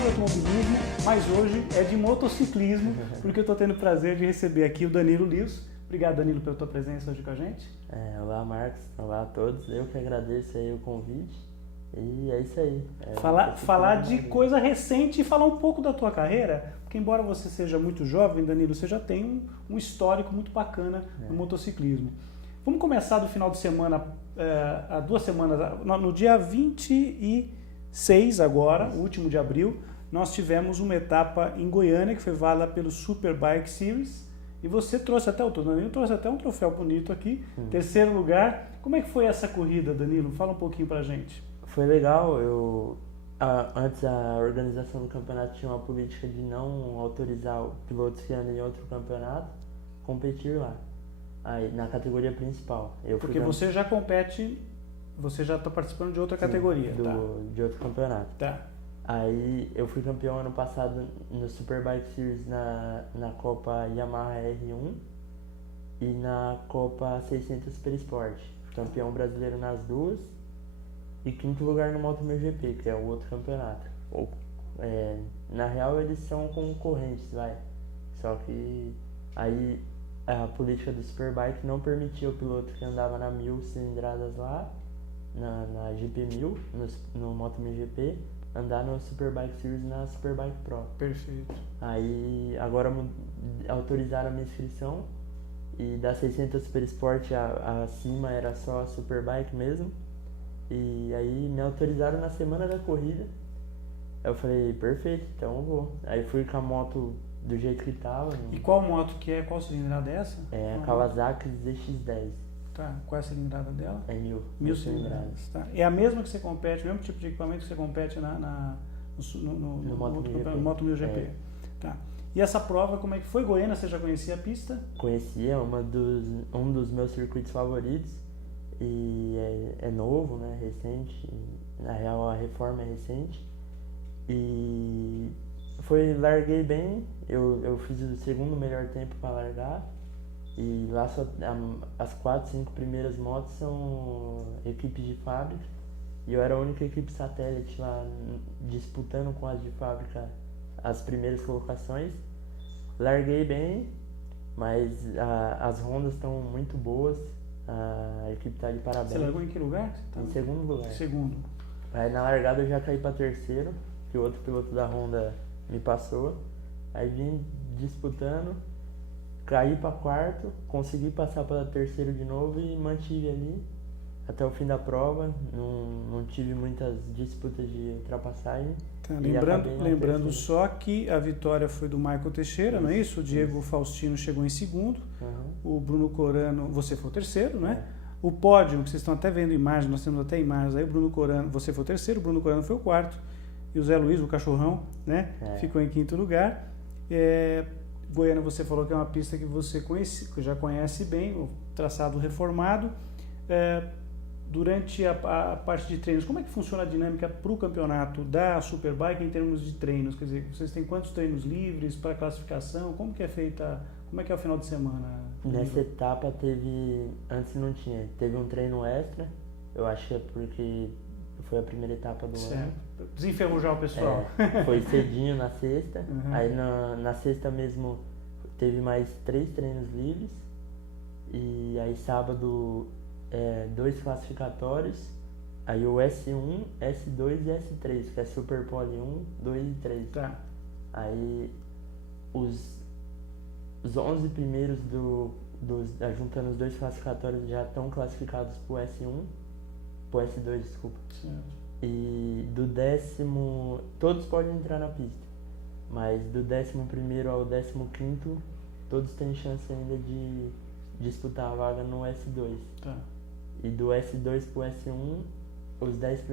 de automobilismo, mas hoje é de motociclismo, porque eu estou tendo o prazer de receber aqui o Danilo Lios. Obrigado, Danilo, pela tua presença hoje com a gente. Olá, Marcos. Olá a todos. Eu que agradeço aí o convite. E é isso aí. Falar de coisa recente e falar um pouco da tua carreira, porque embora você seja muito jovem, Danilo, você já tem um histórico muito bacana no motociclismo. Vamos começar do final de semana, há 2 semanas, no dia 26 agora, o último de abril, nós tivemos uma etapa em Goiânia, que foi válida pelo Superbike Series, e você trouxe até o Danilo trouxe até um troféu bonito aqui, 3º lugar. Como é que foi essa corrida, Danilo? Fala um pouquinho pra gente. Foi legal. Antes a organização do campeonato tinha uma política de não autorizar pilotos que andam em outro campeonato competir lá, aí, na categoria principal. Porque você já compete, você já está participando de outra categoria. De outro campeonato. Tá. Aí eu fui campeão ano passado no Superbike Series na Copa Yamaha R1 e na Copa 600 Super Sport. Campeão brasileiro nas duas e 5º lugar no MotoGP, que é o outro campeonato. Na real eles são concorrentes, Só que aí a política do Superbike não permitia o piloto que andava na 1000 cilindradas lá, na GP1000, no MotoGP, andar no Superbike Series na Superbike Pro. Perfeito. Aí agora autorizaram a minha inscrição e da 600 Super Sport acima era só a Superbike mesmo. E aí me autorizaram na semana da corrida. Eu falei, perfeito, então eu vou. Aí fui com a moto do jeito que tava. E qual moto que é? Qual cilindrada é essa? É a Kawasaki ZX-10. Tá, qual é a cilindrada dela? É 1000. 1000 cilindradas. Tá. É a mesma que você compete, o mesmo tipo de equipamento que você compete no MotoGP. Tá. E essa prova, como é que foi? Goiânia, você já conhecia a pista? Conhecia, um dos meus circuitos favoritos. E é novo, né? Recente. Na real, a reforma é recente. E larguei bem. Eu fiz o 2º melhor tempo para largar. E lá só as 4, 5 primeiras motos são equipes de fábrica. E eu era a única equipe satélite lá disputando com as de fábrica as primeiras colocações. Larguei bem, mas as Hondas estão muito boas. A equipe está de parabéns. Você largou em que lugar? Em 2º lugar. 2º. Aí na largada eu já caí para 3º, que o outro piloto da Honda me passou. Aí vim disputando. Caí para 4º, consegui passar para 3º de novo e mantive ali até o fim da prova. Não tive muitas disputas de ultrapassagem. Tá, lembrando só que a vitória foi do Michael Teixeira, não é isso? O Diego Faustino chegou em 2º, o Bruno Corano, você foi o 3º, né? O pódio, que vocês estão até vendo imagens, nós temos até imagens aí, o Bruno Corano, você foi o 3º, o Bruno Corano foi o 4º, e o Zé Luiz, o cachorrão, né? Ficou em 5º lugar. Goiânia, você falou que é uma pista que você que já conhece bem, o traçado reformado. Durante a parte de treinos, como é que funciona a dinâmica para o campeonato da Superbike em termos de treinos? Quer dizer, vocês têm quantos treinos livres para classificação? Como que é feita, como é que é o final de semana? Nessa etapa antes não tinha, teve um treino extra, eu acho que é porque foi a primeira etapa do ano. Desenferrujar o pessoal. Foi cedinho na sexta, aí na sexta mesmo teve mais 3 treinos livres, e aí sábado 2 classificatórios, aí o S1, S2 e S3, que é Super Pole 1, 2 e 3. Tá. Aí os 11 primeiros juntando os 2 classificatórios já estão classificados pro S1, pro S2, desculpa. Certo. E do 10º, todos podem entrar na pista, mas do 11º ao 15º, todos têm chance ainda de disputar a vaga no S2. Tá. E do S2 pro S1, os 10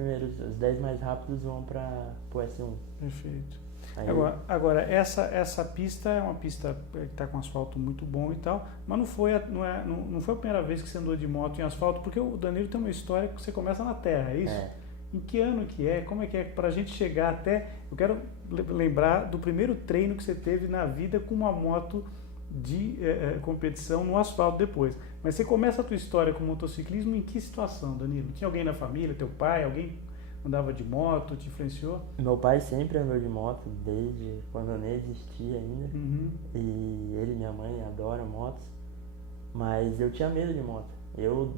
mais rápidos vão pro S1. Perfeito. Aí, agora essa pista é uma pista que está com asfalto muito bom e tal, mas não foi a primeira vez que você andou de moto em asfalto, porque o Danilo tem uma história que você começa na terra, é isso? Em que ano que é? Como é que é? Para a gente chegar até... Eu quero lembrar do primeiro treino que você teve na vida com uma moto de competição no asfalto depois. Mas você começa a tua história com motociclismo em que situação, Danilo? Tinha alguém na família, teu pai, alguém andava de moto, te influenciou? Meu pai sempre andou de moto, desde quando eu nem existia ainda. Uhum. E ele e minha mãe adoram motos. Mas eu tinha medo de moto. Eu,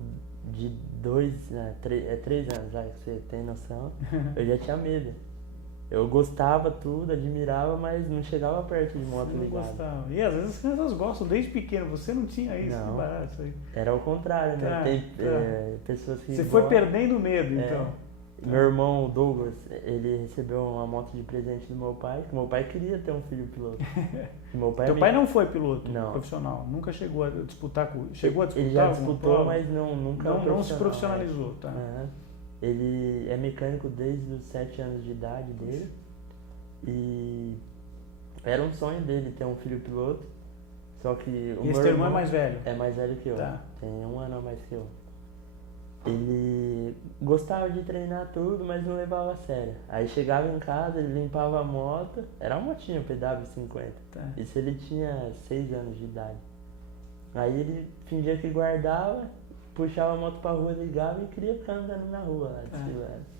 de 3 anos, já que você tem noção, eu já tinha medo. Eu gostava tudo, admirava, mas não chegava perto de moto Você não ligada. gostava. E às vezes as crianças gostam desde pequeno, você não tinha isso, Não. que barato isso aí. Era o contrário, né? Tá, Tem tá. pessoas que Você foi gostam. perdendo medo, então. Meu irmão Douglas, ele recebeu uma moto de presente do meu pai, que meu pai queria ter um filho piloto. Meu pai Teu pai não foi piloto Não. profissional, nunca chegou a disputar com... Chegou a disputar Ele já alguma disputou, prova? mas nunca Não se profissional, profissionalizou, tá. Aham. Ele é mecânico desde os 7 anos de idade dele. E era um sonho dele ter um filho piloto. Só que o E esse meu teu irmão é mais velho? é mais velho que eu. Tá. Tem 1 ano a mais que eu. Ele gostava de treinar tudo, mas não levava a sério. Aí chegava em casa, ele limpava a moto. Era uma motinha PW50. Tá. Isso ele tinha 6 anos de idade. Aí ele fingia que guardava, puxava a moto pra rua, ligava e queria ficar andando na rua lá, desfilando.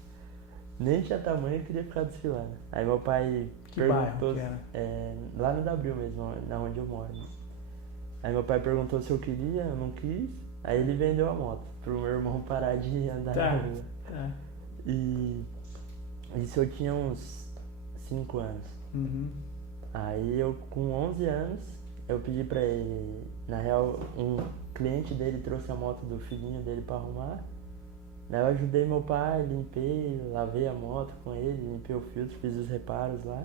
Nem tinha tamanho, queria ficar desfilando. Aí meu pai Que perguntou, bairro que era? lá no W mesmo, na onde eu moro. Aí meu pai perguntou se eu queria, eu não quis. Aí ele vendeu a moto pro meu irmão parar de andar na rua. Tá. E isso eu tinha uns 5 anos. Uhum. Aí eu, com 11 anos, eu pedi pra ele, na real, um cliente dele trouxe a moto do filhinho dele pra arrumar. Daí eu ajudei meu pai, limpei, lavei a moto com ele, limpei o filtro, fiz os reparos lá.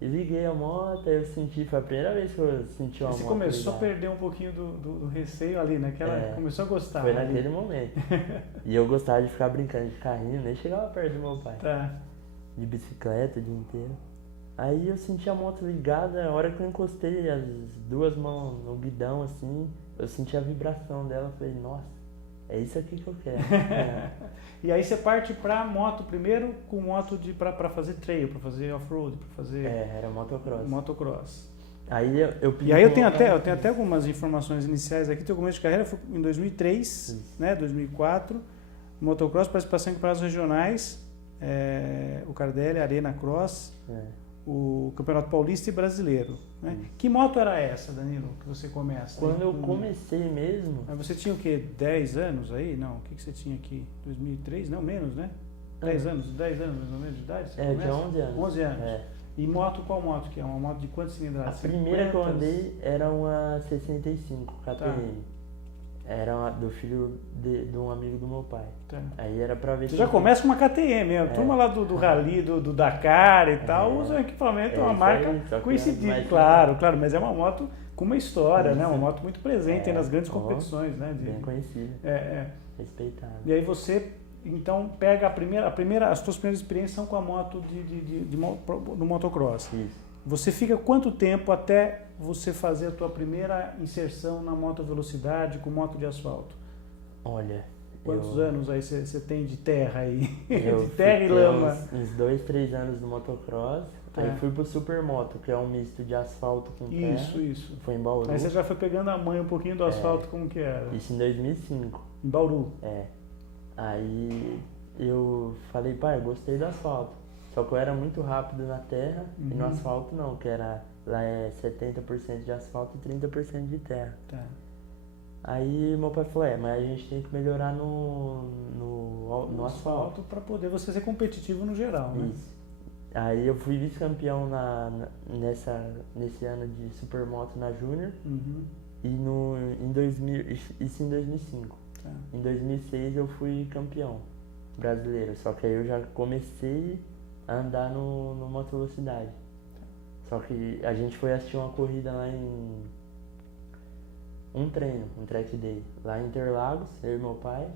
E liguei a moto, aí eu senti, foi a primeira vez que eu senti uma moto. Você começou ligada. a perder um pouquinho do receio ali, naquela. Começou a gostar. Foi ali. naquele momento. E eu gostava de ficar brincando de carrinho, nem chegava perto do meu pai. Tá. De bicicleta o dia inteiro. Aí eu senti a moto ligada, a hora que eu encostei as 2 mãos no guidão assim, eu senti a vibração dela, falei, nossa, é isso aqui que eu quero. E aí você parte pra moto primeiro, com moto pra fazer trail, pra fazer off-road, pra fazer Era motocross. motocross. Aí eu pedi E aí eu pro tenho meu pai- até algumas informações iniciais aqui. Teu começo de carreira foi em 2003, Isso. né, 2004, motocross, participação em campeonatos regionais, o Cardelli, Arena Cross, o Campeonato Paulista e Brasileiro. Né? Que moto era essa, Danilo, que você começa? Quando eu comecei mesmo, Mas você tinha o quê? 10 anos aí? Não, o que você tinha aqui? 2003? Não, menos, né? 10 anos mais ou menos de idade? Você eu tinha começa? 11 anos. 11 anos. É. E moto, qual moto que é? Uma moto de quantas A cilindradas? primeira que eu 50? andei era uma 65 KTM. Era do filho de um amigo do meu pai. Tá. Aí era pra ver Você se... já começa com uma KTM, a turma lá do Rally, do Dakar e tal, usa um equipamento, uma isso marca aí, só que coincidida, mais- claro, mas é uma moto com uma história, né? Isso. Uma moto muito presente aí nas grandes ó, competições, né? Bem conhecida, respeitada. E aí você, então, pega as suas primeiras experiências são com a moto no motocross. Isso. Você fica quanto tempo até você fazer a tua primeira inserção na moto velocidade com moto de asfalto? Olha, Quantos anos aí você tem de terra aí? eu De terra e fiquei lama. uns 2, 3 anos no motocross. Tá. Aí fui pro Supermoto, que é um misto de asfalto com terra. Isso. Foi em Bauru. Aí você já foi pegando a manha um pouquinho do asfalto, como que era? Isso em 2005. Em Bauru. Aí eu falei, pai, eu gostei do asfalto. Só que eu era muito rápido na terra e no asfalto não, que era lá é 70% de asfalto e 30% de terra. Tá. Aí meu pai falou, mas a gente tem que melhorar no asfalto. Para poder você ser competitivo no geral, né? Isso. Aí eu fui vice-campeão nesse ano de Supermoto na Júnior Uhum. isso em 2005. Tá. Em 2006 eu fui campeão brasileiro, só que aí eu já comecei a andar no moto velocidade. Só que a gente foi assistir uma corrida lá em um track day, lá em Interlagos, eu e meu pai.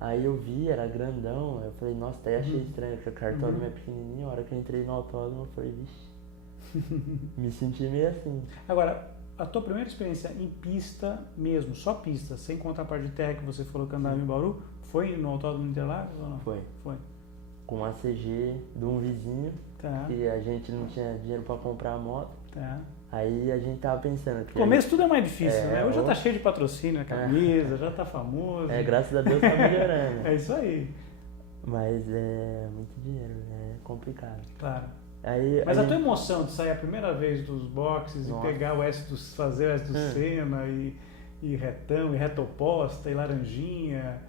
Aí eu vi, era grandão, eu falei, nossa, até achei estranho, porque o cartódromo é pequenininho. A hora que eu entrei no autódromo, eu falei, vixe, me senti meio assim. Agora, a tua primeira experiência em pista mesmo, só pista, sem contar a parte de terra que você falou que andava em Bauru, foi no Autódromo de Interlagos ou não? Foi. Foi. Com uma CG de um vizinho, Tá. que a gente não tinha dinheiro pra comprar a moto. Tá. Aí a gente tava pensando que... No começo tudo é mais difícil, né? Hoje já tá hoje- cheio de patrocínio, a camisa, já tá famoso. graças a Deus tá melhorando. É isso aí. Mas é muito dinheiro, é complicado. Claro. Aí, Mas a tua emoção de sair a primeira vez dos boxes Nossa. e pegar fazer o S do Senna e retão, e reta oposta, e laranjinha.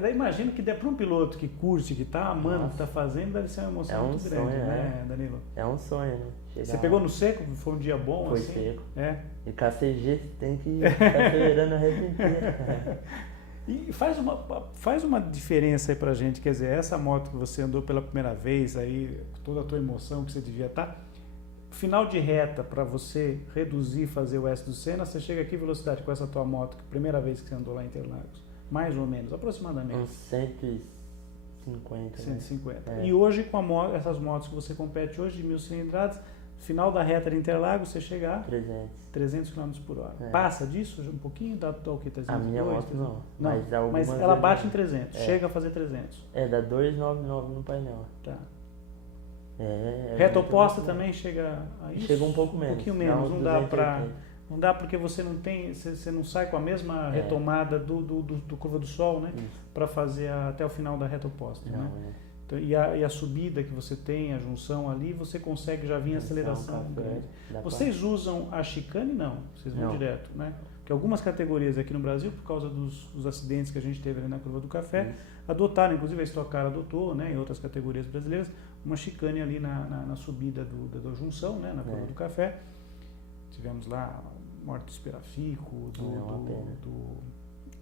Daí imagino que para um piloto que curte, que tá amando o que tá fazendo, deve ser uma emoção muito grande, né, Danilo? É um sonho, né? Você pegou no seco? Foi um dia bom? Foi assim? seco. É. E KCG você tem que ficar acelerando a reta inteira. E faz uma diferença aí pra gente, quer dizer, essa moto que você andou pela primeira vez, aí toda a tua emoção que você devia estar, final de reta para você reduzir, fazer o S do Senna, você chega aqui velocidade com essa tua moto, primeira vez que você andou lá em Interlagos, mais ou menos, aproximadamente? Uns 150. 150. Né? E hoje com essas motos que você compete hoje de 1000 cilindradas, final da reta de Interlagos, você chega a 300 km por hora. É. Passa disso um pouquinho? Dá o que? 302? A minha moto não. Mas ela bate em 300, chega a fazer 300. Dá 299 no painel. Tá. É reta oposta também chega a isso? Chega um pouco menos. Um pouquinho menos, não dá pra... Não dá porque você não tem, você não sai com a mesma retomada do curva do sol, né? Para fazer até o final da reta oposta, não, né? Então, e a subida que você tem, a junção ali, você consegue já vir em aceleração grande. Vocês usam a chicane? Não, vocês vão direto, né? Porque algumas categorias aqui no Brasil, por causa dos acidentes que a gente teve ali na curva do café, adotaram, inclusive a Stock Car adotou, né, em outras categorias brasileiras, uma chicane ali na subida da junção, né, na curva do café. Tivemos lá morte do Esperafico,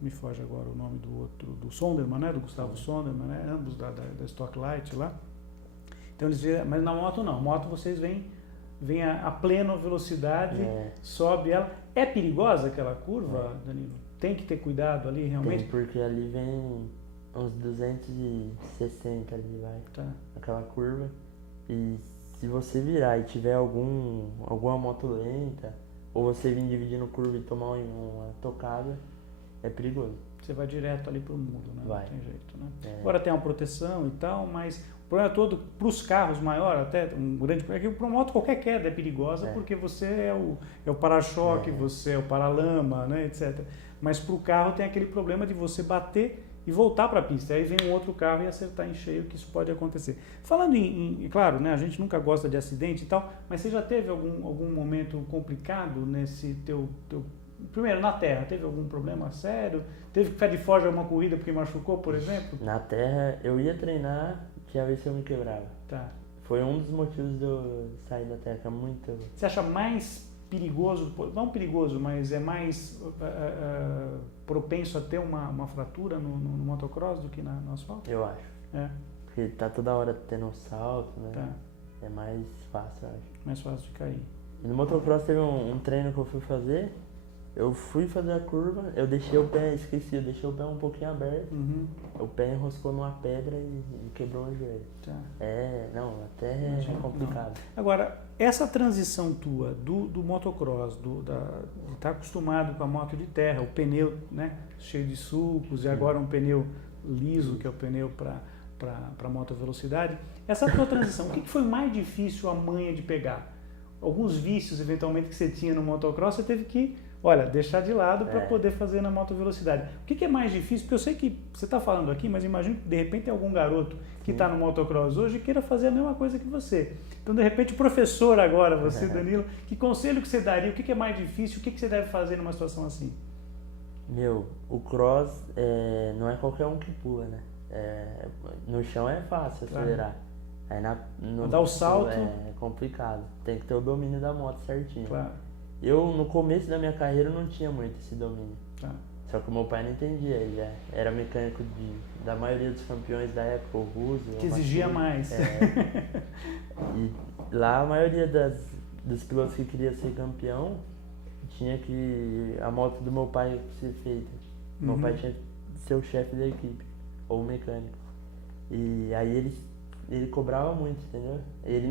me foge agora o nome do outro, do Sonderman, né, do Gustavo Sonderman, né, ambos da Stock Light lá. Então eles dizem, mas na moto não, moto vocês vêm a plena velocidade, sobe ela. É perigosa aquela curva, Danilo? Tem que ter cuidado ali realmente? Tem, porque ali vem uns 260 ali, vai, aquela curva. E se você virar e tiver alguma moto lenta, ou você vir dividindo curva e tomar uma tocada, é perigoso. Você vai direto ali pro muro, né? Vai. Não tem jeito, né? Agora tem uma proteção e tal, mas o problema todo, para os carros maiores, até um grande... É que para uma moto qualquer queda é perigosa, porque você é o para-choque, você é o para-lama, né, etc. Mas para o carro tem aquele problema de você bater e voltar para a pista. Aí vem um outro carro e acertar em cheio, que isso pode acontecer. Falando claro, né, a gente nunca gosta de acidente e tal, mas você já teve algum momento complicado nesse teu primeiro, na terra, teve algum problema sério? Teve que ficar de fora de uma corrida porque machucou, por exemplo? Na terra, eu ia treinar, tinha ver se eu me quebrava. Tá. Foi um dos motivos de eu sair da terra, que é muito... Você acha mais perigoso, não perigoso, mas é mais propenso a ter uma fratura no motocross do que no asfalto? Eu acho. Porque tá toda hora tendo um salto, né? Tá. É mais fácil, eu acho. Mais fácil de cair. E no motocross teve um treino que eu fui fazer. Eu fui fazer a curva, eu deixei o pé um pouquinho aberto. O pé enroscou numa pedra e quebrou o joelho. Tá. Até é complicado. Não. Agora, essa transição tua do motocross, de estar acostumado com a moto de terra, o pneu, né, cheio de sulcos, e agora um pneu liso, que é o pneu para moto velocidade, essa tua transição, o que foi mais difícil a manha de pegar? Alguns vícios, eventualmente, que você tinha no motocross, você teve que deixar de lado para poder fazer na moto velocidade. O que é mais difícil? Porque eu sei que você está falando aqui, mas imagino que de repente tem algum garoto que está no motocross hoje e queira fazer a mesma coisa que você. Então, de repente, o professor agora, você, Danilo, que conselho que você daria? O que é mais difícil? O que você deve fazer numa situação assim? O cross não é qualquer um que pula, né? No chão é fácil acelerar. Aí dar o salto é complicado. Tem que ter o domínio da moto certinho. Claro. Eu, no começo da minha carreira, não tinha muito esse domínio. Só que o meu pai não entendia. Ele era mecânico da maioria dos campeões da época, o Russo. Que exigia mais. E lá a maioria dos pilotos que queria ser campeão tinha que a moto do meu pai ser feita. Meu pai tinha que ser o chefe da equipe, ou o mecânico. E aí ele cobrava muito, entendeu? Ele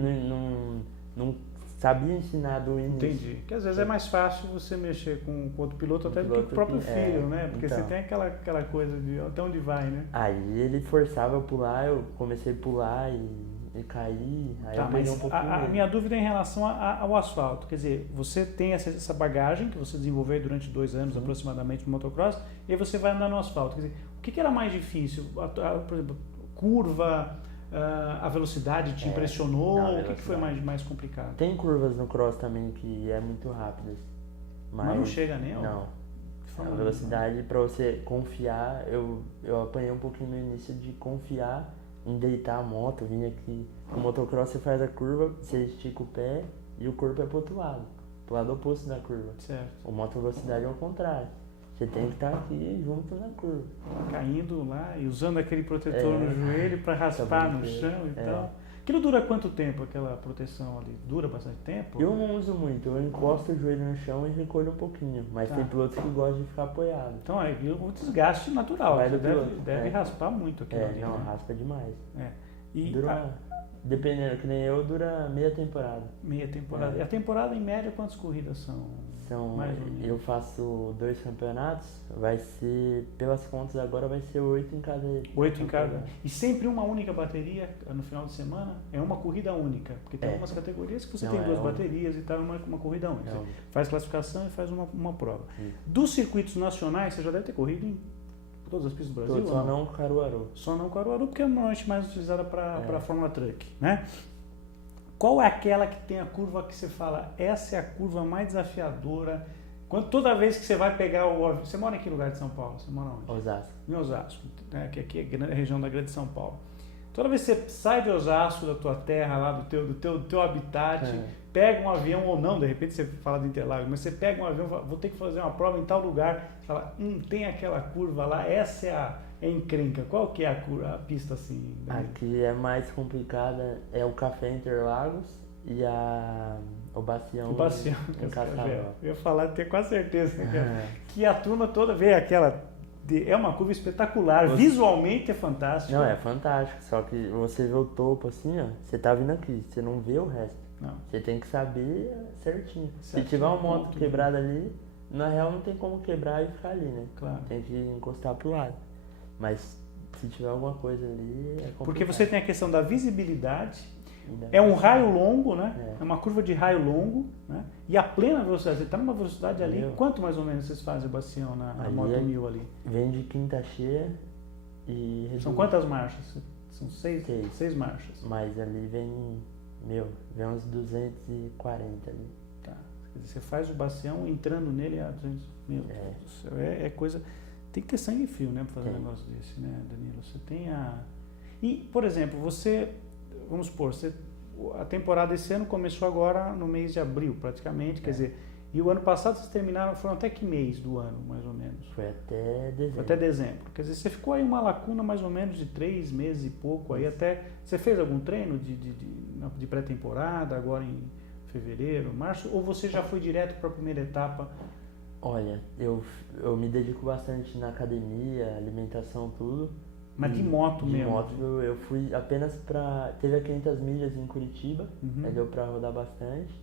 não sabia ensinar do início. Entendi. Porque às vezes é mais fácil você mexer com outro piloto até do que com o próprio filho, né? Porque então, você tem aquela coisa de até onde vai, né? Aí ele forçava eu pular, eu comecei a pular e cair, aí eu peguei um pouquinho. A minha dúvida é em relação ao asfalto. Quer dizer, você tem essa bagagem que você desenvolveu durante 2 anos aproximadamente no motocross, e aí você vai andar no asfalto. Quer dizer, o que era mais difícil? Por exemplo, curva, a velocidade te impressionou? Não, O que foi mais complicado? Tem curvas no cross também que é muito rápidas. Mas não chega nem ao... Não. A velocidade, para você confiar, eu apanhei um pouquinho no início de confiar em deitar a moto, vir aqui. No motocross você faz a curva, você estica o pé e o corpo é pro lado oposto da curva. Certo. O moto velocidade é o contrário. Você tem que estar aqui junto na curva. Caindo lá e usando aquele protetor no joelho para raspar no chão e tal. Aquilo dura quanto tempo, aquela proteção ali? Dura bastante tempo? Eu não uso muito, eu encosto o joelho no chão e recolho um pouquinho. Mas tem pilotos que gostam de ficar apoiado. Então é o desgaste natural. Você deve raspar muito aquilo ali. Não, raspa demais. E dependendo, que nem eu, dura meia temporada. Meia temporada. E a temporada, em média, quantas corridas são? Eu faço 2 campeonatos, vai ser, pelas contas agora, vai ser 8 em cada. 8 em cada. E sempre uma única bateria no final de semana? É uma corrida única? Porque tem algumas categorias que você tem 2 baterias e tal, uma corrida única. Você faz classificação e faz uma prova. Dos circuitos nacionais, você já deve ter corrido em todas as pistas do Brasil? Só não Caruaru. Só não Caruaru, porque é normalmente mais utilizada para a Fórmula Truck, né? Qual é aquela que tem a curva que você fala, essa é a curva mais desafiadora? Toda vez que você vai pegar o avião... Você mora em que lugar de São Paulo? Você mora onde? Osasco. Em Osasco, né? Que aqui é a região da Grande São Paulo. Toda vez que você sai de Osasco, da tua terra, lá do teu habitat, pega um avião ou não, de repente você fala de Interlagos, mas você pega um avião, vou ter que fazer uma prova em tal lugar, você fala, tem aquela curva lá, essa é encrenca. Qual que é a pista assim? Aqui é mais complicada, é o Café Interlagos e o Bacião. O Bacião, em Cascavel. Eu ia falar, tenho quase certeza que a turma toda vê aquela... É uma curva espetacular, visualmente é fantástico. Não, é fantástico, só que você vê o topo assim, ó, você tá vindo aqui, você não vê o resto. Não. Você tem que saber certinho. Se tiver uma moto quebrada ali, na real não tem como quebrar e ficar ali, né? Claro. Tem que encostar pro lado. Mas se tiver alguma coisa ali, é complicado. Porque você tem a questão da visibilidade, é um raio longo, né? É uma curva de raio longo, né? E a plena velocidade, você está numa velocidade ali, quanto mais ou menos vocês fazem o Bacião na Moto 1000 ali? Vem de quinta cheia e... São quantas marchas? São 6 marchas. Mas ali vem uns 240 ali. Tá. Quer dizer, você faz o Bacião entrando nele a 200... Meu Deus do céu, é coisa... Tem que ter sangue frio, né, para fazer um negócio desse, né, Danilo? Você tem E, por exemplo, vamos supor, a temporada desse ano começou agora no mês de abril, praticamente, quer dizer, e o ano passado vocês terminaram, foram até que mês do ano, mais ou menos? Foi até dezembro. Foi até dezembro. Quer dizer, você ficou aí uma lacuna mais ou menos de 3 meses e pouco, aí até... Você fez algum treino de pré-temporada, agora em fevereiro, março, ou você já foi direto para a primeira etapa? Olha, eu me dedico bastante na academia, alimentação, tudo. Mas de moto mesmo? De moto, eu fui apenas teve a 500 milhas em Curitiba, aí deu pra rodar bastante.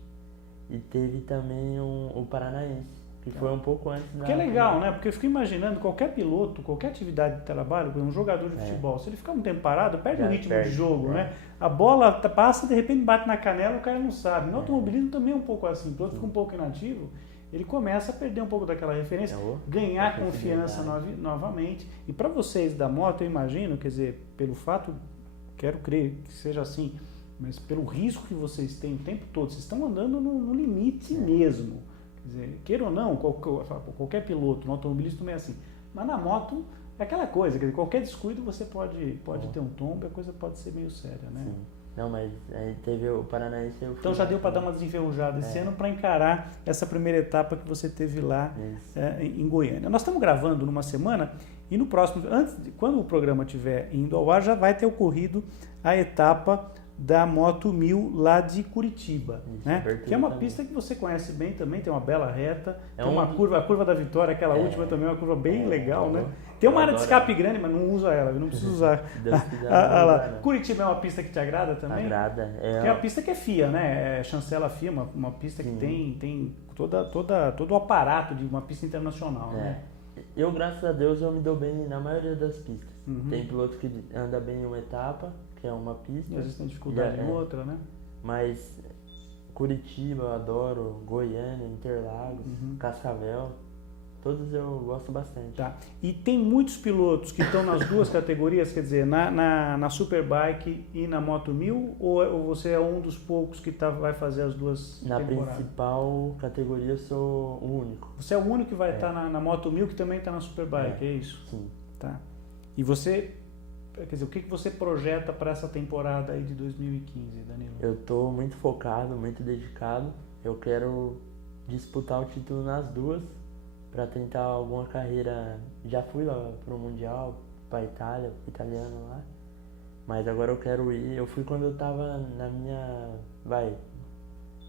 E teve também o Paranaense, que foi um pouco antes da... Que é legal, né? Porque eu fico imaginando, qualquer piloto, qualquer atividade de trabalho, um jogador de futebol, se ele ficar um tempo parado, perde o ritmo de jogo, né? A bola passa, de repente bate na canela, o cara não sabe. No automobilismo também é um pouco assim, o piloto fica um pouco inativo, ele começa a perder um pouco daquela referência, ganhar confiança novamente. E para vocês da moto, eu imagino, quer dizer, pelo fato, quero crer que seja assim, mas pelo risco que vocês têm o tempo todo, vocês estão andando no limite mesmo. Quer dizer, queira ou não, qualquer piloto, no automobilismo também é assim. Mas na moto é aquela coisa, quer dizer, qualquer descuido você pode ter um tombo e a coisa pode ser meio séria, né? Sim. Não, mas aí teve o Paranaense. Então já deu para dar uma desenferrujada esse ano para encarar essa primeira etapa que você teve lá em Goiânia. Nós estamos gravando numa semana e no próximo, quando o programa estiver indo ao ar, já vai ter ocorrido a etapa da Moto 1000 lá de Curitiba, né? Que é uma pista que você conhece bem também, tem uma bela reta, tem uma curva, a curva da Vitória, aquela última também é uma curva bem legal, né? Tem uma área de escape grande, mas não usa ela, eu não preciso usar. Curitiba é uma pista que te agrada também? Agrada. Tem uma pista que é FIA, né? É chancela FIA, uma pista que tem todo o aparato de uma pista internacional, né? Eu, graças a Deus, eu me dou bem na maioria das pistas. Tem piloto que anda bem em uma etapa, que é uma pista. E às vezes tem dificuldade em outra, né? Mas Curitiba eu adoro, Goiânia, Interlagos, Cascavel. todos eu gosto bastante. Tá. E tem muitos pilotos que estão nas duas categorias, quer dizer, na Superbike e na Moto 1000, ou você é um dos poucos que vai fazer as duas temporadas? Na principal categoria eu sou o único. Você é o único que vai estar na Moto 1000 que também está na Superbike, é isso? Sim. Tá. E você, quer dizer, o que você projeta para essa temporada aí de 2015, Danilo? Eu estou muito focado, muito dedicado. Eu quero disputar o título nas duas para tentar alguma carreira. Já fui lá pro Mundial, para Itália, pro italiano lá. Mas agora eu quero ir. Eu fui quando eu tava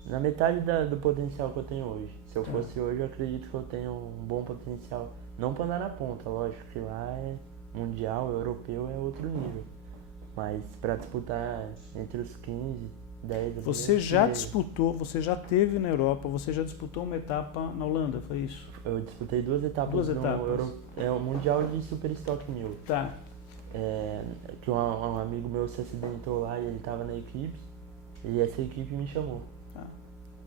na metade do potencial que eu tenho hoje. Se eu fosse hoje, eu acredito que eu tenho um bom potencial. Não para andar na ponta, lógico que lá é mundial, europeu é outro nível. Mas para disputar entre os 15, 10... Você já disputou, você já teve na Europa, você já disputou uma etapa na Holanda, foi isso? Eu disputei 2 etapas. Duas etapas. O Mundial de Super Stock 1000. Tá. Que um amigo meu se acidentou lá e ele estava na equipe. E essa equipe me chamou. Tá.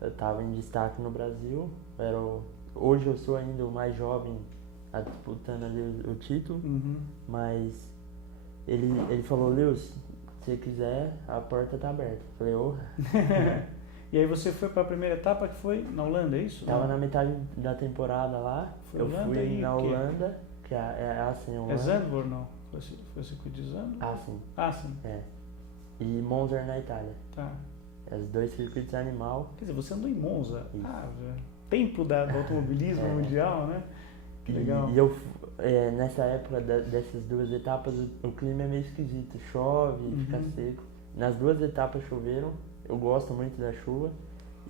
Eu estava em destaque no Brasil. Hoje eu sou ainda o mais jovem disputando ali o título. Mas ele falou, Lewis, se você quiser, a porta tá aberta. Eu falei, ô. E aí você foi para a primeira etapa que foi na Holanda, é isso? Tava na metade da temporada lá. Foi eu Holanda fui na Holanda, que é assim, Holanda. É Zandvoort, não? Foi o circuito de Zandvoort? Sim. Sim. E Monza na Itália. Tá. Os 2 circuitos animal. Quer dizer, você andou em Monza. Templo do automobilismo mundial, né? Que legal. E eu, nessa época dessas 2 etapas, o clima é meio esquisito. Chove, fica seco. Nas 2 etapas choveram. Eu gosto muito da chuva.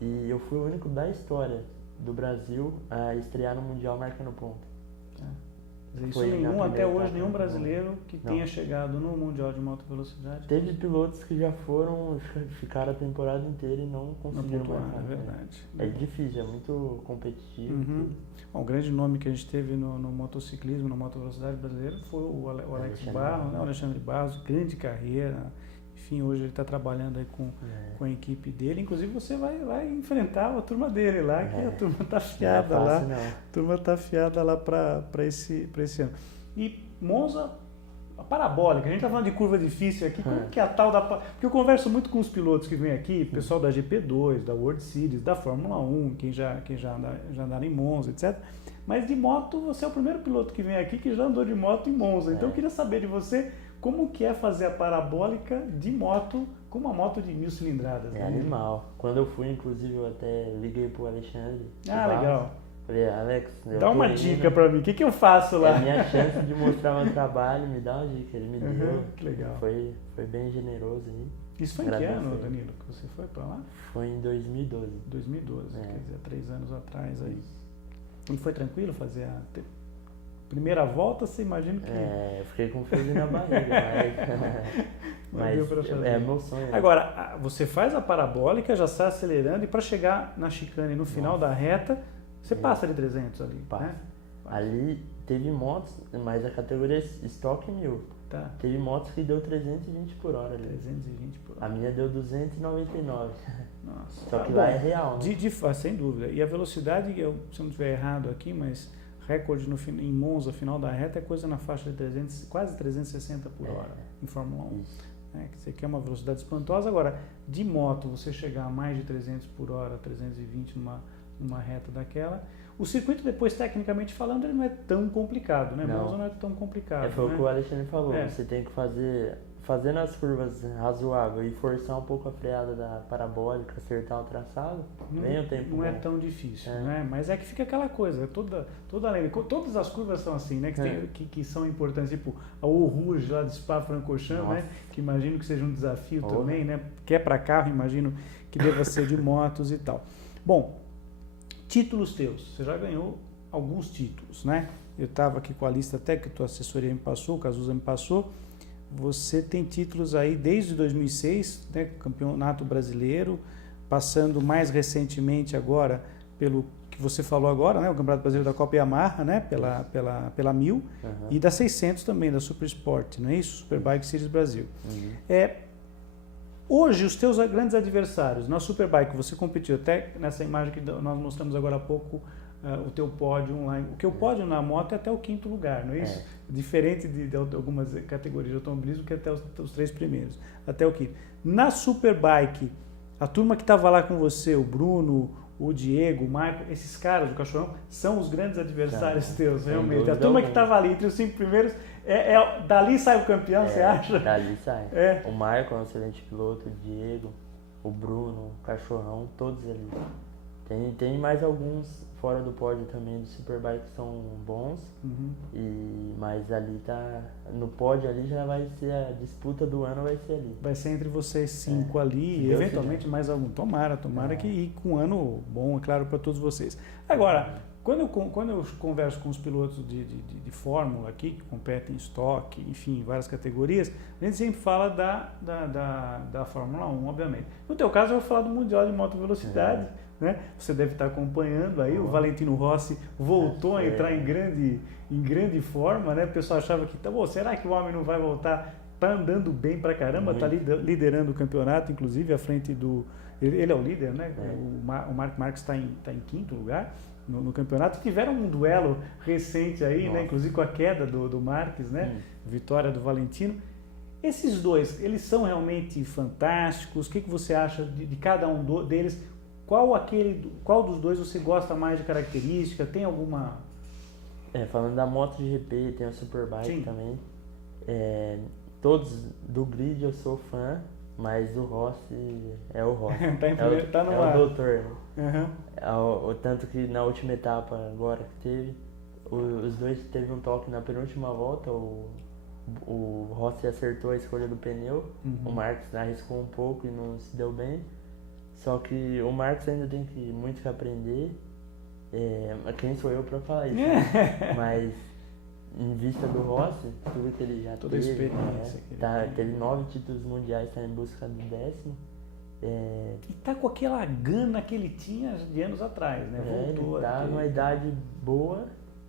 E eu fui o único da história do Brasil a estrear no Mundial marcando ponto. Isso até hoje, nenhum brasileiro que tenha chegado no Mundial de Moto Velocidade. Teve pilotos que já ficaram a temporada inteira e não conseguiram marcar. É verdade. É difícil, é muito competitivo. Bom, o grande nome que a gente teve no motociclismo, na moto velocidade brasileira, foi o Alex Barros, né? O Alexandre Barros, grande carreira. Enfim, hoje ele está trabalhando aí com a equipe dele. Inclusive você vai enfrentar a turma dele lá, que a turma está afiada lá. A turma está afiada lá para esse ano. E Monza, a parabólica, a gente está falando de curva difícil aqui, como que é a tal da... Porque eu converso muito com os pilotos que vêm aqui, pessoal da GP2, da World Series, da Fórmula 1, quem já andaram em Monza, etc. Mas de moto, você é o primeiro piloto que vem aqui que já andou de moto em Monza. Então eu queria saber de você como que é fazer a parabólica de moto com uma moto de 1000 cilindradas. É animal. Quando eu fui, inclusive, eu até liguei pro Alexandre. Legal. Falei, Alex, dá uma dica pra mim, o que eu faço lá? É a minha chance de mostrar meu trabalho, me dá uma dica. Ele me deu. Que legal. Foi bem generoso aí. Isso foi em que ano, Danilo, que você foi pra lá? Foi em 2012. 2012, quer dizer, 3 anos atrás aí. E foi tranquilo fazer a primeira volta? Você imagina que... eu fiquei com frio na barriga, mas é meu sonho. Agora, você faz a parabólica, já sai acelerando, e para chegar na chicane no final da reta, você passa de 300 ali, né? Ali teve motos, mas a categoria Stock 1000. Tá. Teve motos que deu 320 por hora ali. 320 por hora. A minha deu 299. Nossa. Só que lá é real, né? Sem dúvida. E a velocidade, se eu não estiver errado aqui, mas recorde em Monza, final da reta, é coisa na faixa de quase 360 por hora em Fórmula 1. Você quer uma velocidade espantosa. Agora, de moto, você chegar a mais de 300 por hora, 320 numa reta daquela. O circuito, depois, tecnicamente falando, ele não é tão complicado, né? Monza não é tão complicado. Foi o que o Alexandre falou. Você tem que fazendo as curvas razoável e forçar um pouco a freada da parabólica, acertar o traçado, nem o tempo não é tão difícil, né? Mas é que fica aquela coisa, todas as curvas são assim, né? Que são importantes, tipo a Eau Rouge lá de Spa-Francorchamps, né? Que imagino que seja um desafio também, né? Que é para carro, imagino que deva ser de motos e tal. Bom, títulos teus, você já ganhou alguns títulos, né? Eu estava aqui com a lista até que a tua assessoria me passou, o Cazuza me passou. Você tem títulos aí desde 2006, né, Campeonato Brasileiro, passando mais recentemente agora pelo que você falou agora, né, o Campeonato Brasileiro da Copa Yamaha, né, pela 1000, e da 600 também, da Super Sport, não é isso? Superbike Series Brasil. Hoje, os teus grandes adversários, na Superbike, você competiu, até nessa imagem que nós mostramos agora há pouco, o teu pódio lá. Porque o pódio na moto é até o 5º lugar, não é isso? Diferente de algumas categorias de automobilismo, que é até os 3 primeiros, até o 5º. Na Superbike, a turma que estava lá com você, o Bruno, o Diego, o Marco, esses caras, o Cachorrão, são os grandes adversários teus, realmente. A turma que estava ali entre os 5 primeiros, dali sai o campeão, você acha? Dali sai. O Marco é um excelente piloto, o Diego, o Bruno, o Cachorrão, todos ali. Tem mais alguns fora do pódio também do Superbike que são bons, mas ali no pódio ali já vai ser a disputa do ano, vai ser ali. Vai ser entre vocês 5 ali e eventualmente mais algum. Tomara que e com um ano bom, é claro, para todos vocês. Agora, quando eu converso com os pilotos de Fórmula aqui, que competem em estoque, enfim, em várias categorias, a gente sempre fala da Fórmula 1, obviamente. No teu caso, eu vou falar do Mundial de Moto Velocidade, né? Você deve estar acompanhando aí, o Valentino Rossi voltou a entrar em grande forma, né? O pessoal achava que, será que o homem não vai voltar? Tá andando bem pra caramba, tá liderando o campeonato, inclusive à frente do... Ele é o líder, né? O Marc Marques está em 5º lugar no campeonato. Tiveram um duelo recente aí, né? Inclusive com a queda do Marques, né? Vitória do Valentino. Esses dois, eles são realmente fantásticos? O que você acha de cada um deles? Qual dos dois você gosta mais de característica? Tem alguma... Falando da MotoGP, tem a Superbike também. Todos do grid eu sou fã, mas o Rossi é o Rossi. tá no ar. É o doutor. O tanto que na última etapa agora que teve, os dois teve um toque na penúltima volta, o Rossi acertou a escolha do pneu, o Marques arriscou um pouco e não se deu bem. Só que o Marques ainda tem muito que aprender. Quem sou eu para falar isso? Né? Mas em vista do Rossi, tudo que ele já teve, teve 9 títulos mundiais, está em busca do 10º. E tá com aquela gana que ele tinha de anos atrás, né? Voltou ele tá numa idade boa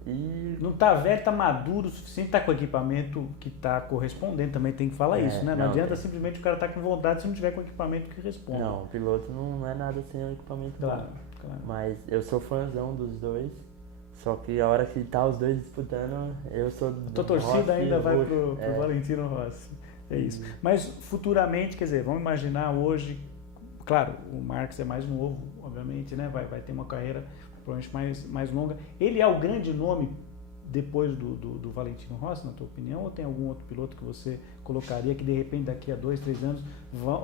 e... Não tá velho, tá maduro o suficiente, tá com equipamento que tá correspondendo, também tem que falar isso, né? Não adianta simplesmente o cara tá com vontade se não tiver com equipamento que responda. Não, o piloto não é nada sem o equipamento bom. Mas eu sou fãzão dos dois, só que a hora que tá os dois disputando, eu sou do A tua torcida Rossi, ainda vai pro Valentino Rossi. É isso. Mas futuramente, quer dizer, vamos imaginar hoje, claro, o Marques é mais novo, obviamente, né? Vai ter uma carreira provavelmente mais longa. Ele é o grande nome depois do Valentino Rossi, na tua opinião, ou tem algum outro piloto que você colocaria que de repente daqui a 2, 3 anos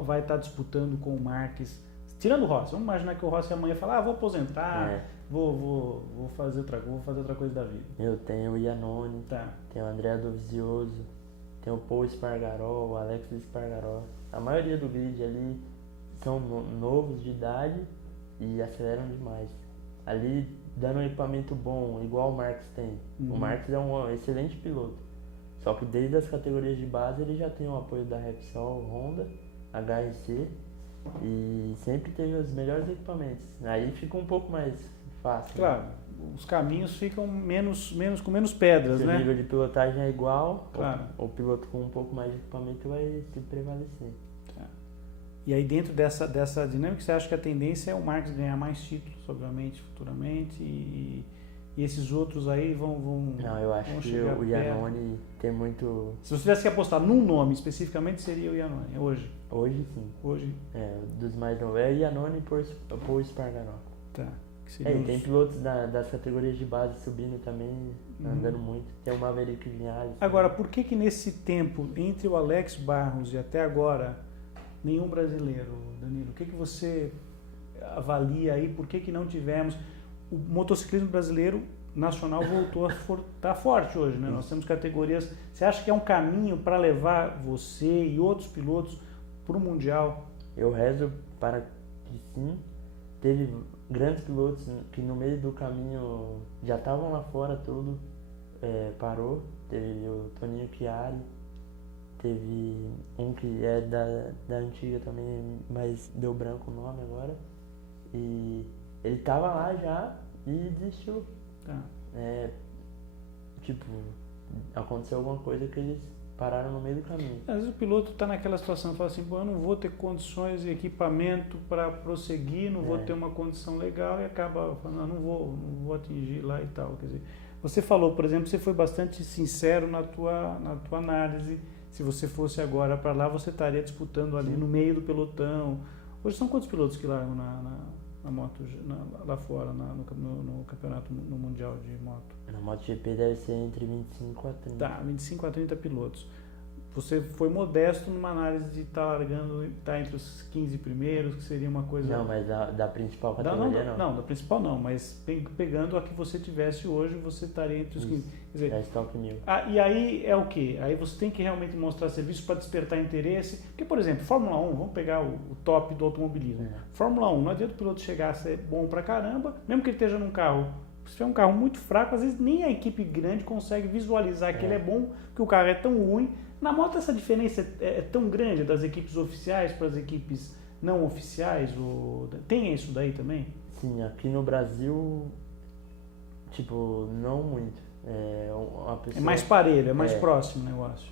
vai estar disputando com o Marques? Tirando o Rossi, vamos imaginar que o Rossi amanhã fala, vou aposentar, vou fazer outra coisa da vida. Eu tenho o Iannone, tenho o Andrea Dovizioso, tenho o Paul Espargaró, o Alex Espargaró. A maioria do grid ali são novos de idade e aceleram demais. Ali, dando um equipamento bom, igual o Marques tem. O Marques é um excelente piloto. Só que desde as categorias de base ele já tem o apoio da Repsol, Honda, HRC e sempre teve os melhores equipamentos. Aí fica um pouco mais fácil. Claro, né? Os caminhos ficam com menos pedras, se né? O nível de pilotagem é igual, claro. O piloto com um pouco mais de equipamento vai se prevalecer. E aí dentro dessa dinâmica, você acha que a tendência é o Marques ganhar mais títulos, obviamente, futuramente, e esses outros aí vão Não, eu acho que o Iannone tem muito... Se você tivesse que apostar num nome especificamente, seria o Iannone, hoje? Hoje sim. Hoje? Dos mais novos. É o Iannone e Paul Espargaró. Tá. Tem pilotos das categorias de base subindo também, andando muito. Tem o Maverick Vinales. Agora, por que nesse tempo, entre o Alex Barros e até agora, nenhum brasileiro, Danilo? O que você avalia aí? Por que não tivemos? O motociclismo brasileiro nacional voltou a estar forte hoje, né? Nós temos categorias... Você acha que é um caminho para levar você e outros pilotos para o Mundial? Eu rezo para que sim. Teve grandes pilotos que no meio do caminho já estavam lá fora, tudo parou. Teve o Toninho Chiari, teve um que é da antiga também, mas deu branco o nome agora. E ele estava lá já e desistiu. Aconteceu alguma coisa que eles pararam no meio do caminho. Às vezes o piloto está naquela situação, fala assim, eu não vou ter condições e equipamento para prosseguir, não vou ter uma condição legal e acaba falando, não vou atingir lá e tal. Quer dizer, você falou, por exemplo, você foi bastante sincero na tua análise. Se você fosse agora para lá, você estaria disputando ali no meio do pelotão. Hoje são quantos pilotos que largam na moto lá fora, no campeonato, no Mundial de Moto? Na MotoGP deve ser entre 25 a 30. Tá, 25 a 30 pilotos. Você foi modesto numa análise de estar largando, estar entre os 15 primeiros, que seria uma coisa... Não, mas da principal categoria não. Não, da principal não, mas pegando a que você tivesse hoje, você estaria entre os 15. Quer dizer, da Stock 1000. E aí é o quê? Aí você tem que realmente mostrar serviço para despertar interesse. Porque, por exemplo, Fórmula 1, vamos pegar o top do automobilismo. Fórmula 1, não adianta o piloto chegar a ser bom pra caramba, mesmo que ele esteja num carro. Se tiver um carro muito fraco, às vezes nem a equipe grande consegue visualizar que ele é bom, que o carro é tão ruim. Na moto essa diferença é tão grande das equipes oficiais para as equipes não oficiais? Tem isso daí também? Sim, aqui no Brasil, tipo, não muito. É mais parelho, é mais próximo o negócio.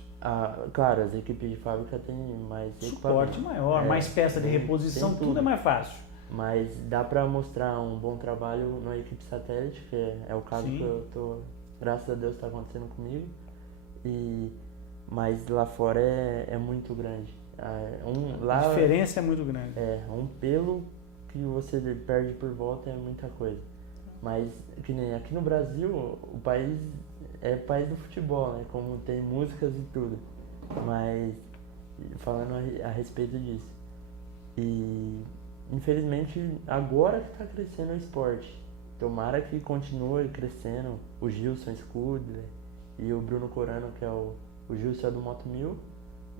Claro, as equipes de fábrica têm mais suporte maior, mais peça de reposição, tudo é mais fácil. Mas dá para mostrar um bom trabalho na equipe satélite, que é o caso que eu tô, graças a Deus, está acontecendo comigo. Mas lá fora é muito grande. A diferença é muito grande. Um pelo que você perde por volta é muita coisa. Mas que nem aqui no Brasil, o país é país do futebol, né? Como tem músicas e tudo. Mas falando a respeito disso. E infelizmente agora que está crescendo o esporte. Tomara que continue crescendo. O Gilson Scudler e o Bruno Corano, que é o Gilson é do Moto 1000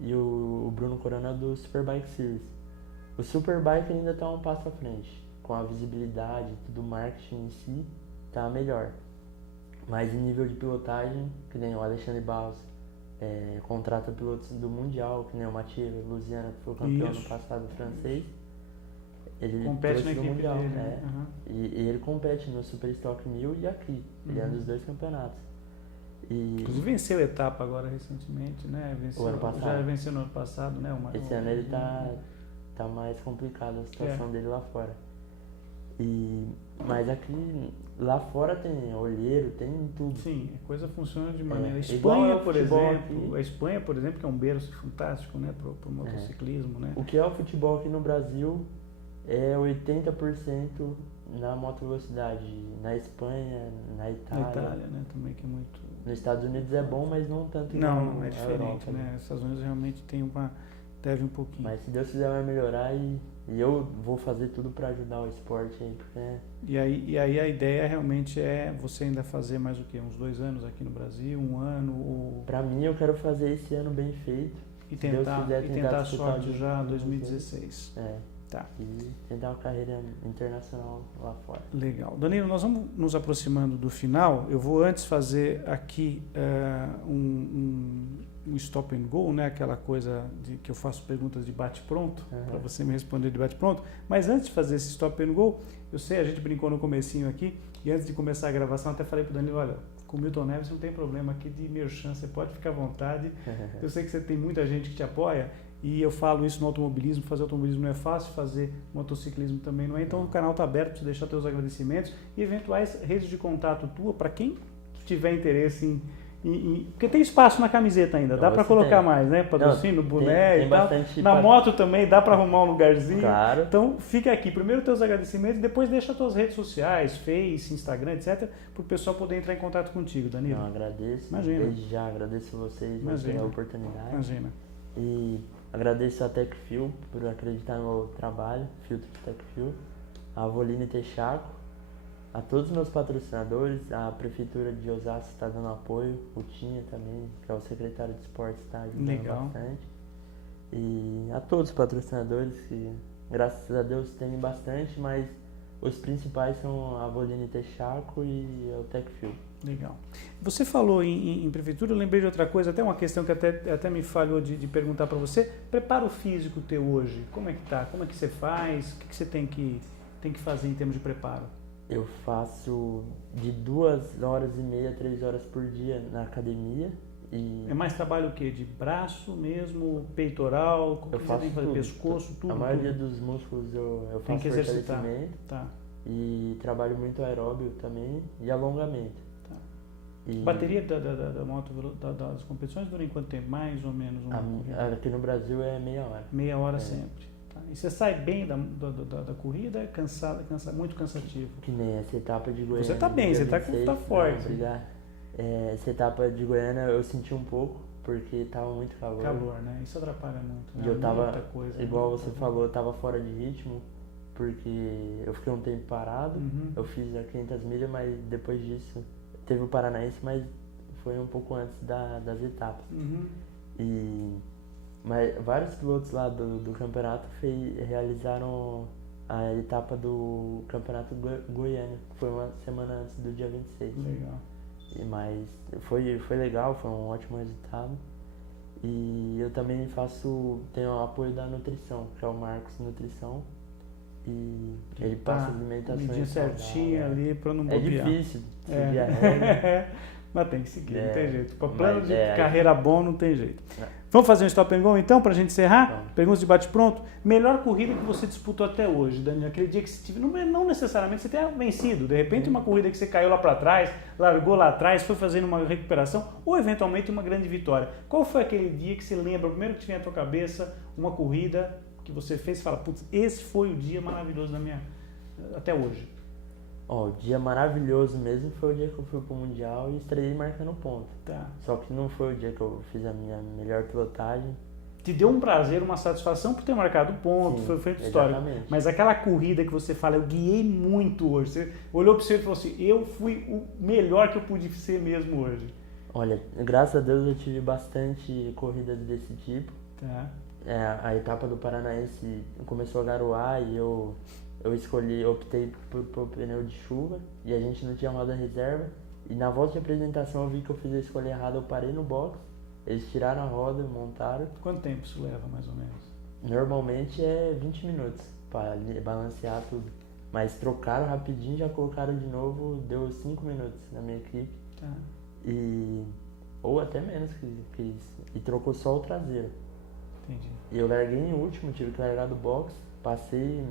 e o Bruno Corano é do Superbike Series. O Superbike ainda está um passo à frente. Com a visibilidade, tudo marketing em si, tá melhor. Mas em nível de pilotagem, que nem o Alexandre Barros, contrata pilotos do Mundial, que nem o Mathieu Luziano, que foi campeão ano passado francês. Ele compete na equipe mundial, dele, né? E ele compete no Super Stock 1000 e aqui. Ele é dos dois campeonatos. Inclusive venceu a etapa agora recentemente, né? O ano passado. Já venceu no ano passado, né? Esse ano ele tá mais complicado a situação dele lá fora. Mas aqui, lá fora tem olheiro, tem tudo. Sim, a coisa funciona de maneira... Espanha, por exemplo, a Espanha, por exemplo, que é um berço fantástico, né? Pro motociclismo, né? O que é o futebol aqui no Brasil é 80% na moto velocidade. Na Espanha, na Itália. Na Itália, né? Também que é muito... Nos Estados Unidos é bom, mas não tanto. Não, é diferente, Europa, né? Os Estados Unidos realmente deve um pouquinho. Mas se Deus quiser vai melhorar e eu vou fazer tudo para ajudar o esporte aí, porque... E aí a ideia realmente é você ainda fazer mais o quê? Uns 2 anos aqui no Brasil, 1 ano? Para mim eu quero fazer esse ano bem feito. E tentar a sorte já em 2016. Tá. E tentar uma carreira internacional lá fora. Legal. Danilo, nós vamos nos aproximando do final. Eu vou antes fazer aqui um stop and go, né? Aquela coisa que eu faço perguntas de bate-pronto, para você me responder de bate-pronto. Mas antes de fazer esse stop and go, eu sei, a gente brincou no comecinho aqui, e antes de começar a gravação, até falei para o Danilo, olha, com o Milton Neves não tem problema aqui de merchan, você pode ficar à vontade. Eu sei que você tem muita gente que te apoia, e eu falo isso no automobilismo, fazer automobilismo não é fácil, fazer motociclismo também não é, então o canal está aberto para você deixar seus agradecimentos e eventuais redes de contato tua para quem tiver interesse porque tem espaço na camiseta ainda, dá para colocar mais, né? Patrocínio, boné e tal. Na moto também dá para arrumar um lugarzinho. Claro. Então fica aqui, primeiro teus agradecimentos, depois deixa as tuas redes sociais, Face, Instagram, etc, para o pessoal poder entrar em contato contigo, Danilo. Não, agradeço. Imagina. Desde já agradeço vocês pela oportunidade. Imagina. E agradeço a TecFuel por acreditar no meu trabalho, Filtro TecFuel, a Avoline Texaco, a todos os meus patrocinadores, a Prefeitura de Osasco está dando apoio, o Tinha também, que é o secretário de esportes, está ajudando bastante. E a todos os patrocinadores, que graças a Deus tem bastante, mas os principais são a Avoline Texaco e o TecFuel. Legal. Você falou em prefeitura, eu lembrei de outra coisa, até uma questão que até me falhou de perguntar para você. Preparo físico teu hoje, como é que tá? Como é que você faz? O que você tem que fazer em termos de preparo? Eu faço de 2 horas e meia, 3 horas por dia na academia E É mais trabalho o quê? De braço mesmo, peitoral, eu você faço tem que fazer tudo. pescoço, tudo? A maioria tudo. dos músculos eu Tem faço que exercitar. fortalecimento Tá, e trabalho muito aeróbio também e alongamento. tá. E Bateria da moto das competições dura em quanto tempo? Mais ou menos uma corrida? aqui no Brasil é meia hora. Meia hora sempre. Tá. E você sai bem da corrida, é muito cansativo. Que nem essa etapa de Goiânia. Você tá bem, dia você tá 26, tá forte. Não, obrigado. Essa etapa de Goiânia eu senti um pouco, porque tava muito calor. Calor, né? Isso atrapalha muito. Né? E eu tava, Muita coisa, igual muita você coisa. falou, eu tava fora de ritmo, porque eu fiquei um tempo parado. Uhum. Eu fiz a 500 milhas, mas depois disso teve o Paranaense, mas foi um pouco antes das etapas. Uhum. Mas vários pilotos lá do campeonato realizaram a etapa do campeonato Goiânia, que foi uma semana antes do dia 26. Legal. Mas foi legal, foi um ótimo resultado. E eu também tenho o apoio da nutrição, que é o Marcos Nutrição. E ele passa as alimentações medinho certinho saudáveis. ali pra não É bobear. difícil seguir a regra. Mas tem que seguir, não tem jeito. Para mas plano de carreira bom, não tem jeito. É. Vamos fazer um stop and go então, pra gente encerrar? Vamos. Perguntas de bate-pronto. Melhor corrida que você disputou até hoje, Daniel? Aquele dia que você tive, não necessariamente você tenha vencido. De repente, uma corrida que você caiu lá para trás, largou lá atrás, foi fazendo uma recuperação, ou eventualmente uma grande vitória. Qual foi aquele dia que você lembra, o primeiro que tinha na tua cabeça, uma corrida que você fez e fala, putz, esse foi o dia maravilhoso até hoje? O dia maravilhoso mesmo foi o dia que eu fui pro Mundial e estreiei marcando ponto. Tá. Só que não foi o dia que eu fiz a minha melhor pilotagem. Te deu um prazer, uma satisfação por ter marcado ponto, Sim, foi feito história. exatamente. Mas aquela corrida que você fala, eu guiei muito hoje. Você olhou para você e falou assim, eu fui o melhor que eu pude ser mesmo hoje. Olha, graças a Deus eu tive bastante corridas desse tipo. Tá. A etapa do Paranaense começou a garoar e eu optei por pneu de chuva e a gente não tinha roda reserva. E na volta de apresentação eu vi que eu fiz a escolha errada, eu parei no box, eles tiraram a roda, montaram. Quanto tempo isso leva, mais ou menos? Normalmente é 20 minutos para balancear tudo. Mas trocaram rapidinho, já colocaram de novo, deu 5 minutos na minha equipe. Tá. Ou até menos que isso. E trocou só o traseiro. Entendi. E eu larguei em último, tive que largar do box, passei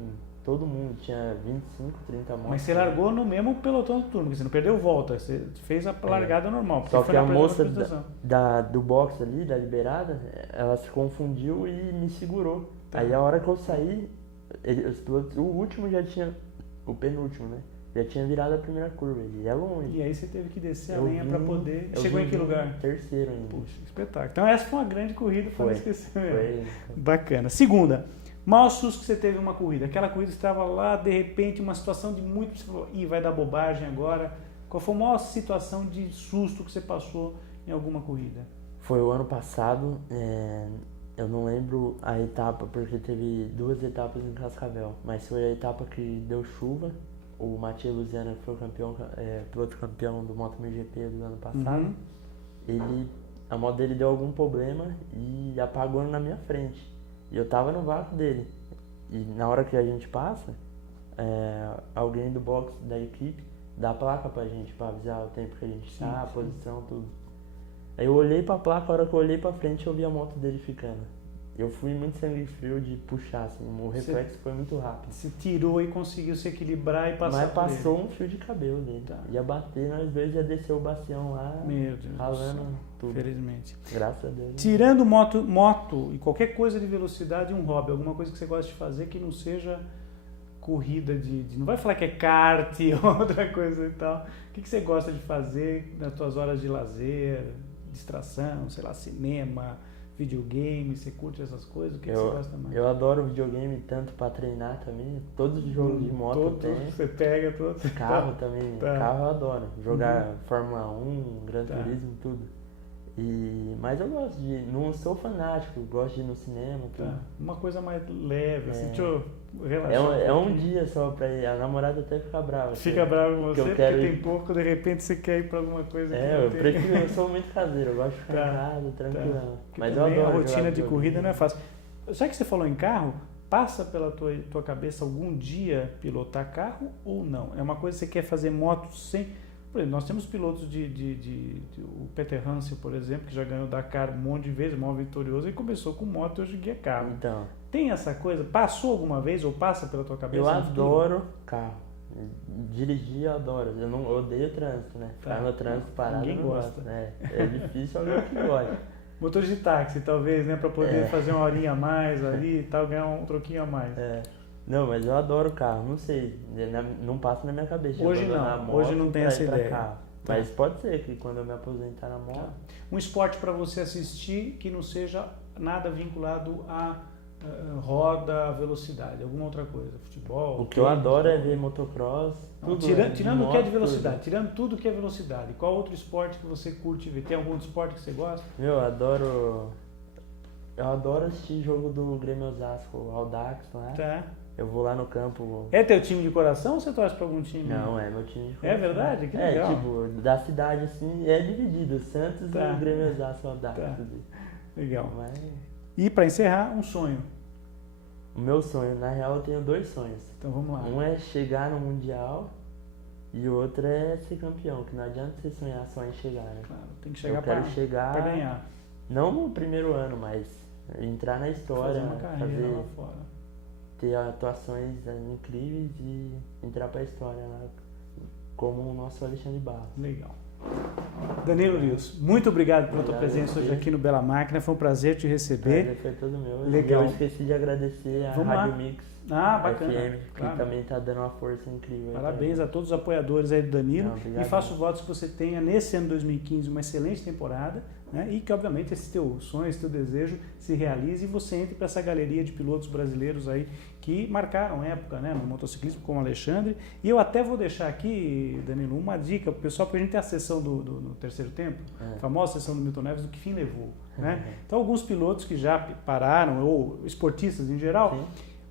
todo mundo, tinha 25, 30 motos. Mas você largou no mesmo pelotão do turno, você não perdeu volta, você fez a largada normal. Só que a moça da do box ali, da liberada, ela se confundiu e me segurou. Tá. Aí a hora que eu saí, o último o penúltimo, né? Já tinha virado a primeira curva, e é longe. E aí você teve que descer a lenha para poder... Chegou em que lugar? Terceiro ainda. Puxa, espetáculo. Então essa foi uma grande corrida, para não esquecer mesmo. Foi. Bacana. Segunda, maior susto que você teve numa corrida. Aquela corrida que você estava lá, de repente, uma situação de muito... Você falou, vai dar bobagem agora. Qual foi a maior situação de susto que você passou em alguma corrida? Foi o ano passado, eu não lembro a etapa, porque teve 2 etapas em Cascavel, mas foi a etapa que deu chuva. O Matheus Luziano, que foi o piloto campeão do MotoGP do ano passado, a moto dele deu algum problema e apagou na minha frente. E eu tava no vácuo dele. E na hora que a gente passa, alguém do box da equipe dá a placa pra gente, pra avisar o tempo que a gente tá, a posição, tudo. Aí eu olhei pra placa, a hora que eu olhei pra frente eu vi a moto dele ficando. Eu fui muito sangue frio de puxar, assim, o reflexo foi muito rápido. Você tirou e conseguiu se equilibrar e passar. Mas passou um fio de cabelo dele. Tá. Ia bater, nós dois ia descer o bastião lá, Meu Deus, ralando tudo. Felizmente. Graças a Deus. Tirando moto e qualquer coisa de velocidade, um hobby, alguma coisa que você gosta de fazer que não seja corrida não vai falar que é kart ou outra coisa e tal. O que você gosta de fazer nas suas horas de lazer, distração, sei lá, cinema, videogame, você curte essas coisas? O que você gosta mais? Eu adoro videogame tanto pra treinar também. Todos os jogos de moto eu tenho. Você pega todos. Carro também. Tá. Carro eu adoro. Jogar Fórmula 1, Gran Turismo, tudo. Mas eu gosto não sou fanático, gosto de ir no cinema. Tudo. Tá. Uma coisa mais leve, assim, deixa eu relaxar. É um dia só pra ir. A namorada até fica brava. Fica brava com você porque quero tem pouco, de repente você quer ir pra alguma coisa que eu prefiro, eu sou muito caseiro, eu gosto de ficar em casa, tranquilão. Tá. Mas eu adoro a rotina de jogar corrida não é fácil. Já que você falou em carro, passa pela tua cabeça algum dia pilotar carro ou não? É uma coisa que você quer fazer moto sem... Por exemplo, nós temos pilotos o Peter Hansel, por exemplo, que já ganhou o Dakar um monte de vezes, maior vitorioso, e começou com moto e hoje guia carro. Então, tem essa coisa? Passou alguma vez ou passa pela tua cabeça? eu adoro carro. Dirigir eu adoro. Eu não odeio trânsito, né? Ficar no trânsito parado Ninguém eu não gosta. gosto. É difícil alguém que gosta. Motor de táxi, talvez, né? Para poder fazer uma horinha a mais ali e tal, ganhar um troquinho a mais. Não, mas eu adoro carro, não sei. Não passa na minha cabeça. Hoje não, hoje não tem essa ideia. Carro. Tá. Mas pode ser que quando eu me aposentar na moto. Um esporte para você assistir que não seja nada vinculado a roda, velocidade, alguma outra coisa, futebol. O que eu adoro é ver motocross. Tirando o que é de velocidade, tirando tudo que é velocidade, qual outro esporte que você curte ver? Tem algum outro esporte que você gosta? Eu adoro assistir jogo do Grêmio Osasco, Audax, não é? Tá. Eu vou lá no campo. É teu time de coração ou você torce para algum time? Não, é meu time de coração. É verdade? Que legal. Tipo, da cidade assim, é dividido, Santos Tá. e o Grêmio Osasco, Audax. Tá. Legal. Mas... E para encerrar, um sonho. O meu sonho, na real, eu tenho 2 sonhos. Então vamos lá. Um é chegar no Mundial e o outro é ser campeão, que não adianta você sonhar só em chegar, né? Claro, tem que chegar eu quero chegar para ganhar. Não no primeiro ano, mas entrar na história, Fazer uma carreira lá fora. Ter atuações incríveis e entrar para a história lá, como o nosso Alexandre Barros. Legal. Danilo Rios, muito obrigado pela tua presença hoje aqui no Bela Máquina, foi um prazer te receber. Prazer foi todo meu. Legal. Eu esqueci de agradecer a Vamos Rádio lá. Mix Bacana. FM, Claro. que também está dando uma força incrível. Parabéns a todos os apoiadores aí do Danilo. Obrigado. E faço votos que você tenha nesse ano 2015 uma excelente temporada, né? E que obviamente esse teu sonho, esse teu desejo se realize e você entre para essa galeria de pilotos brasileiros aí que marcaram época, né, no motociclismo como o Alexandre. E eu até vou deixar aqui, Danilo, uma dica para o pessoal, porque a gente tem a sessão no terceiro tempo, a famosa sessão do Milton Neves, do que fim levou. Né? Então alguns pilotos que já pararam, ou esportistas em geral. Sim.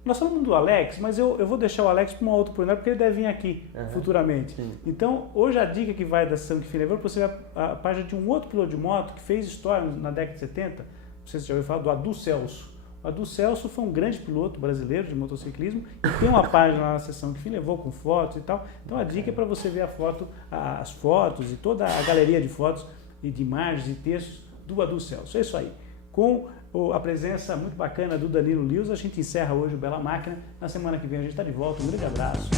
Nós falamos do Alex, mas eu vou deixar o Alex para uma outra oportunidade, porque ele deve vir aqui futuramente. Sim. Então, hoje a dica que vai da sessão que fim levou, você vai a página de um outro piloto de moto que fez história na década de 70, não sei se você já ouviu falar, do Adu Celso. O Adu Celso foi um grande piloto brasileiro de motociclismo e tem uma página lá na sessão que fim levou, com fotos e tal. Então a dica é para você ver as fotos e toda a galeria de fotos e de imagens e textos do Adu Celso. É isso aí. Com a presença muito bacana do Danilo Rios, a gente encerra hoje o Bela Máquina. Na semana que vem a gente está de volta. Um grande abraço.